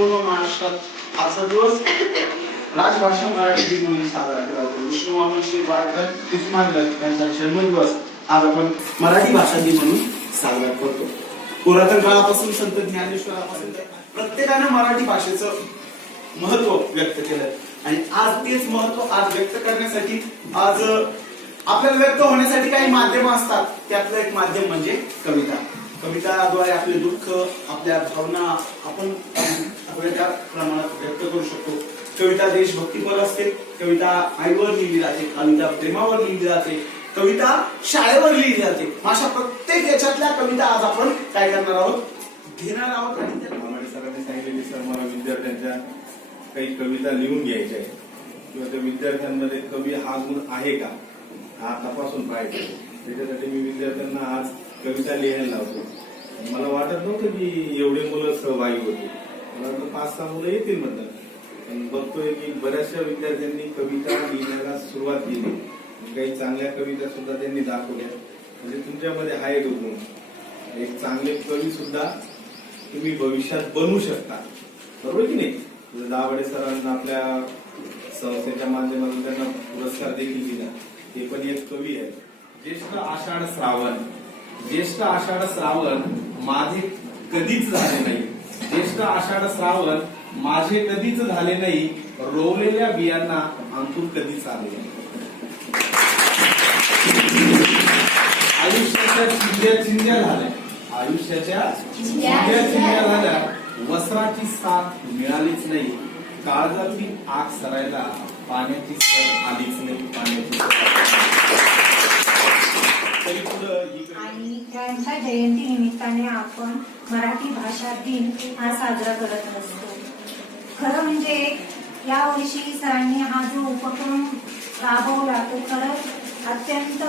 पूर्व महाराष्ट्रात आजचा दिवस राजभाषा मराठी दिन म्हणून साजरा केला जातो. विष्णू वामनशी बाळगण उस्मान यांचा जन्मदिवस आज आपण मराठी भाषा दिन म्हणून साजरा करतो. पुरातन काळापासून संत ज्ञानेश्वरापासून प्रत्येकानं मराठी भाषेचं महत्त्व व्यक्त केलंय. आणि आज तेच महत्त्व आज व्यक्त करण्यासाठी आज आपल्याला व्यक्त होण्यासाठी काही माध्यम असतात. त्यातलं एक माध्यम म्हणजे कविता. कविताद्वारे आपले दुःख आपल्या भावना आपण आपल्या त्या प्रमाणात व्यक्त करू शकतो. कविता देशभक्तीपर असते. कविता आईवर लिहिली जाते. कविता प्रेमावर लिहिली जाते. कविता शाळेवर लिहिली जाते. अशा प्रत्येक याच्यातल्या कविता आज आपण काय करणार आहोत? घेणार आहोत आणि सरांनी सांगितले की सर मला विद्यार्थ्यांच्या काही कविता लिहून घ्यायच्या आहेत. किंवा त्या विद्यार्थ्यांमध्ये कवी हा गुण आहे का? हा तपासून पाहिजे त्याच्यासाठी मी विद्यार्थ्यांना आज कविता लिहायला लावतो. मला वाटत नव्हतं की एवढे मुलं सहभागी होते मला पाच सहा मुलं येतील म्हणतात. पण बघतोय की बऱ्याचशा विद्यार्थ्यांनी कविता लिहिण्याला सुरुवात केली. काही चांगल्या कविता सुद्धा त्यांनी दाखवल्या. म्हणजे तुमच्यामध्ये आहे तो गुण. एक चांगले कवी सुद्धा तुम्ही भविष्यात बनू शकता. बरोबर की नाही? दावडे सरांना आपल्या संस्थेच्या माध्यमातून त्यांना पुरस्कार देखील दिला. ते पण एक कवी आहे. ज्येष्ठ आषाढ श्रावण. ज्येष्ठ आषाढ श्रावण माझे कधीच झाले नाही. ज्येष्ठ आषाढ श्रावण माझे कधीच झाले नाही रोवलेल्या बियांना अंकुर कधीच आले आयुष्याच्या चिंध्या चिंध्या झाल्या. आयुष्याच्या चिंध्या चिंध्या झाल्या. वस्त्राची साथ मिळालीच नाही. काळजातली आग सरायला पाण्याची सर आलीच नाही. पाण्याची सर तरी पुढं इकडे आणि त्यांच्या जयंती निमित्ताने आपण मराठी भाषा दिन हा साजरा करत असतो. खरं म्हणजे या वर्षी सरांनी हा जो उपक्रम राबवला तो खरंच अत्यंत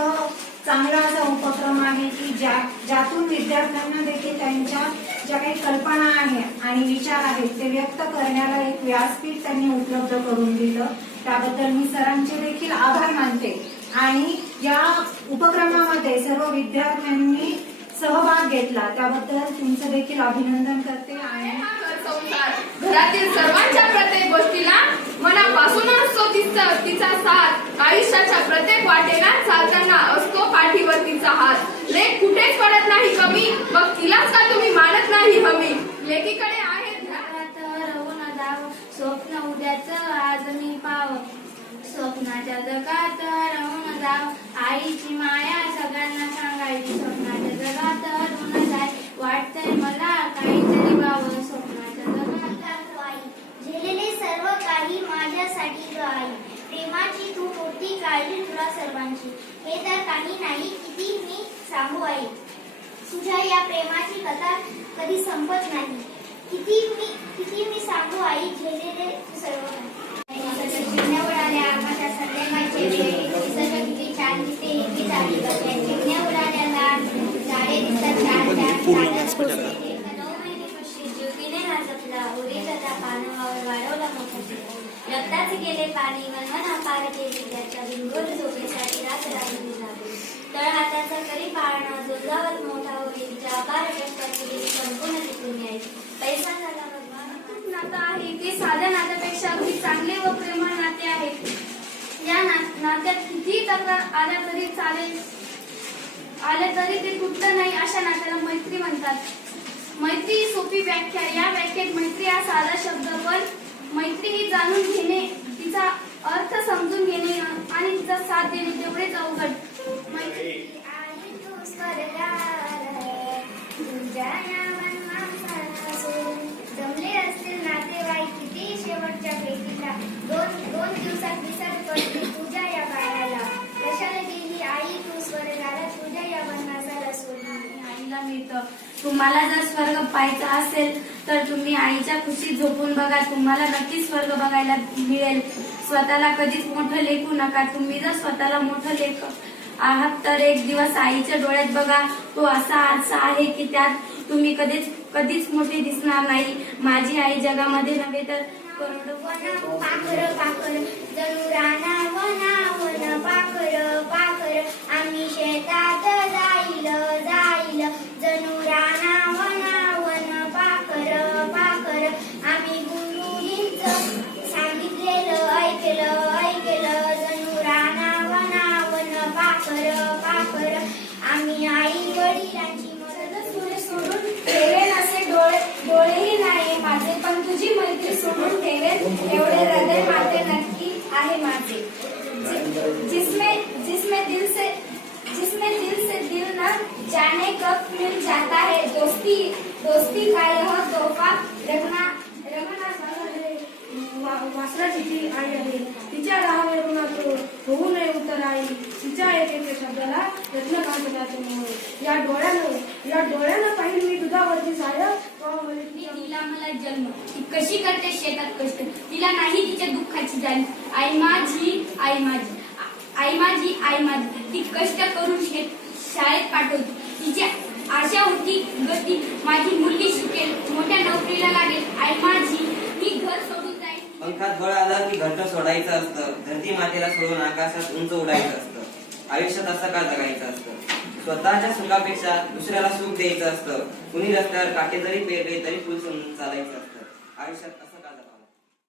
चांगला असा उपक्रम आहे की ज्या ज्यातून विद्यार्थ्यांना देखील त्यांच्या ज्या काही कल्पना आहेत आणि विचार आहेत ते व्यक्त करण्याला एक व्यासपीठ त्यांनी उपलब्ध करून दिलं. त्याबद्दल मी सरांचे देखील आभार मानते. आणि या उपक्रमामध्ये सर्व विद्यार्थ्यांनी सहभाग घेतला. त्याबद्दल तुमचं देखील अभिनंदन करते आणि घरातील सर्वांच्या प्रत्येक गोष्टीला मनापासूनच तो तिचा तिचा साथ आयुष्याच्या प्रत्येक वाटेला चालताना असतो पाठीवर तिचा हात. लेख कुठेच पडत नाही कमी मग तिलाच का तुम्ही मानत नाही हमी. लेकीकडे आहे स्वप्न उद्याच आज मी पाव. स्वप्नाच्या जगात राहून जाव आईची माया सगळ्यांना सांगायची. हे तर काही नाही किती मी सांगू आई तुझ्या या प्रेमाची कथा कधी संपत नाही. किती मी किती मी सांगू आई झेलेले सर्व काही. चिमण्या आकाशात संध्याकाळचे किती छान दिसते झाली पूर्ण रक्ताचे गेले पाणी मनमन अपार केली त्याच्या बिंगोर झोपेसाठी रात राहिली लागली तळ हाताचा करी पाळणा जोजावत मोठा होईल ज्या अपार कष्टाची गेली संपूर्ण टिकून यायची पैसा झाला भगवान नातं आहे ते साध्या नात्यापेक्षा अगदी चांगले व प्रेमळ नाते आहे या नात्यात किती तक्रार आल्या तरी चालेल. आलं तरी ते तुटलं नाही अशा नात्याला मैत्री म्हणतात. मैत्री ही सोपी व्याख्या. या व्याख्येत मैत्री हा साधा शब्द पण मैत्री ही जाणून घेणे तिचा अर्थ समजून घेणे आणि तिचा साथ देणे तेवढेच अवघड. मैत्री जमले असतील नातेवाईक किती शेवटच्या पैकी तुम्हाला जर स्वर्ग पाहायचा असेल तर तुम्ही आईच्या खुशीत झोपून बघा. तुम्हाला नक्कीच स्वर्ग बघायला मिळेल. स्वतःला कधीच मोठं लेखू नका. तुम्ही जर स्वतःला मोठं लेख आहात तर एक दिवस आईच्या डोळ्यात बघा. तो असा आरसा आहे की त्यात तुम्ही कधीच कधीच मोठे दिसणार नाही. माझी आई जगामध्ये नव्हे तर करोडो पाखर पाखर. जणू राणा वना वन पाखर पाखर. आम्ही शेतात एवढे हृदय माझे नक्की आहे माझे जिसमें जिसमें दिल से जिसमें दिल से दिल कब मिल जाता है दोस्ती दोस्ती का यह तोहफा रखना ती आई आहे. तिच्या राहावे होऊ नये उतर आई. तिच्या एक एक शब्दाला या डोळ्यानं या डोळ्यानं पाहिजे मी दुधावरची साय तिला मला जन्म. ती कशी करते शेतात कष्ट? तिला नाही तिच्या दुःखाची जाणीव. आई माझी आई माझी. आई माझी आई माझी. ती कष्ट करून शेत शाळेत पाठवते. तिच्या आशा होती. गती माझी मुलगी शिकेल. मोठ्या नोकरीला लागेल. आई माझी. मी घर सोडून जाईल. पंखात बळ आलं की घरचं सोडायचं असतं. धरती मातेला सोडून आकाशात उंच उडायचं असतं. आयुष्यात असं का जगायचं असतं? स्वतःच्या सुखापेक्षा दुसऱ्याला सुख द्यायचं असतं. कुणी रस्त्यावर काटे जरी पेरले तरी फुल समजून चालायचं असतं. आयुष्यात